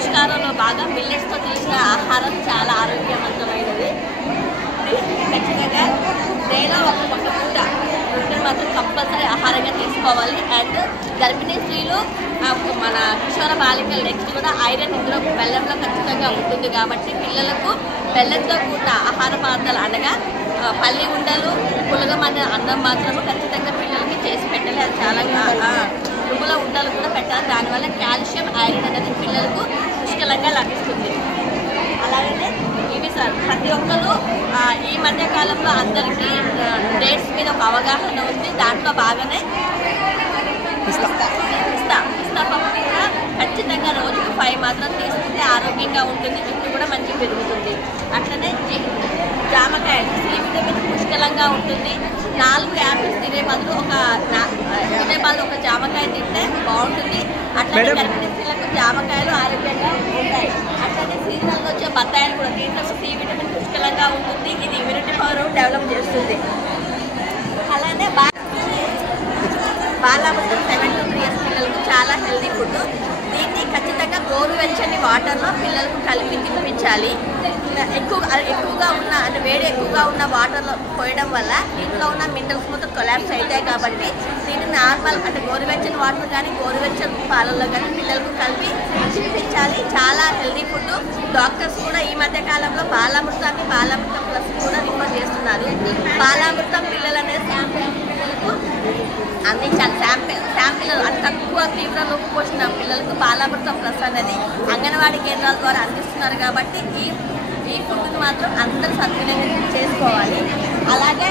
పోషకాహారంలో బాగా మిల్లెట్స్తో చేసిన ఆహారం చాలా ఆరోగ్యవంతమైనది. ఖచ్చితంగా డైలో ఒక పూట రొట్టెలు మాత్రం కంపల్సరీ ఆహారంగా తీసుకోవాలి. అండ్ గర్భిణీ స్త్రీలు మన కిషోర బాలికలు నెక్స్ట్ కూడా ఐరన్ ఇందులో బెల్లంలో ఖచ్చితంగా ఉంటుంది కాబట్టి పిల్లలకు బెల్లంతో కూడిన ఆహార పదార్థాలు అనగా పల్లి ఉండలు, పులగమన్న అన్నం మాత్రము ఖచ్చితంగా పిల్లలకి చేసి పెట్టాలి. అది చాలా నువ్వుల ఉండలు కూడా పెట్టాలి. దానివల్ల కాల్షియం, ఐరన్ అనేది పిల్లలకు పుష్కలంగా లభిస్తుంది. అలాగనే ఇవి సార్ ప్రతి ఒక్కరు ఈ మధ్య కాలంలో అందరికీ డేట్స్ మీద ఒక అవగాహన ఉంది. దాంట్లో బాగానే పిస్తా పప్పు కూడా ఖచ్చితంగా రోజుకు 5 మాత్రం తీసుకుంటే ఆరోగ్యంగా ఉంటుంది, జుట్టు కూడా మంచిగా పెరుగుతుంది. అట్లనే జామకాయలు సి విటమిన్ పుష్కలంగా ఉంటుంది. 4 యాపిల్స్ తినే బదులు ఒక జామకాయ తింటే బాగుంటుంది. అట్లనే గర్భిణీ స్త్రీలకు జామకాయలు ఆరోగ్యంగా ఉంటాయి. అట్లనే సీజనల్గా వచ్చే బత్తాయిలు కూడా దీంట్లో సి విటమిన్ పుష్కలంగా ఉంటుంది. ఇది ఇమ్యూనిటీ పవర్ డెవలప్ చేస్తుంది. అలానే బాలామృతం 7 to 3 years పిల్లలకు చాలా హెల్దీ ఫుడ్. దీన్ని ఖచ్చితంగా గోరువెచ్చని వాటర్లో పిల్లలకు కలిపి తినిపించాలి. ఎక్కువగా ఉన్న అంటే వేడి ఎక్కువగా ఉన్న వాటర్లో పోయడం వల్ల దీంట్లో ఉన్న మినరల్స్ మొత్తం కొలాప్స్ అవుతాయి. కాబట్టి దీన్ని నార్మల్ అంటే గోరువెచ్చని వాటర్ కానీ గోరువెచ్చని పాలల్లో కానీ పిల్లలకు కలిపి తినిపించాలి. చాలా హెల్దీ ఫుడ్. డాక్టర్స్ కూడా ఈ మధ్య కాలంలో బాలామృతం ప్లస్ కూడా రిఫర్ చేస్తున్నారు. బాలామృతం పిల్లలు అనేది పిల్లలకు అందించాలి. శాంపిల్ అతి తక్కువ తీవ్ర లోపు పోసిన పిల్లలకు బాలామృతం ప్లస్ అనేది అంగన్వాడీ కేంద్రాల ద్వారా అందిస్తున్నారు. కాబట్టి ఈ ఫుడ్ని మాత్రం అందరూ సద్వినియోగం చేసుకోవాలి. అలాగే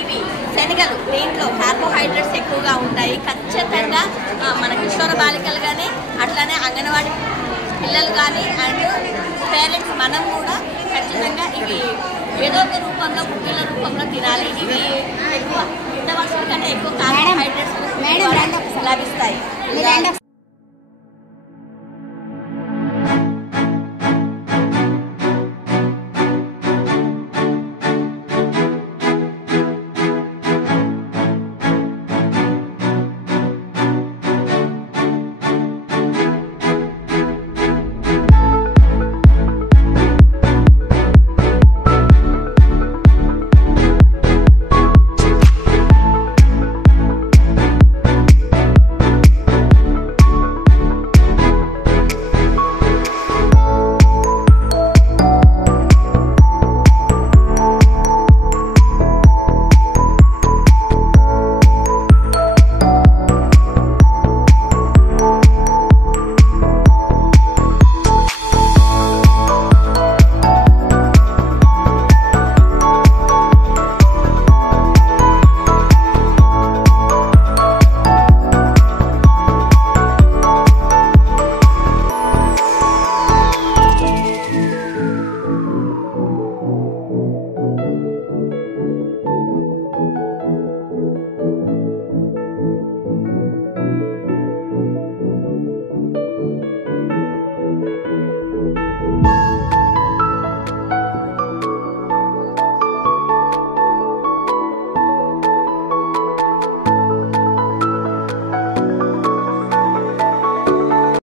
ఇవి శనగలు, దీంట్లో కార్బోహైడ్రేట్స్ ఎక్కువగా ఉంటాయి. ఖచ్చితంగా మన కిషోర బాలికలు కానీ అట్లానే అంగన్వాడీ పిల్లలు కానీ అండ్ పేరెంట్స్ మనం కూడా ఖచ్చితంగా ఇవి ఏదో ఒక రూపంలో ముఖ్యుల రూపంలో తినాలి. ఇవి ఎక్కువ ఉండవలసిన కంటే ఎక్కువ కార్బోహైడ్రేట్స్ లభిస్తాయి.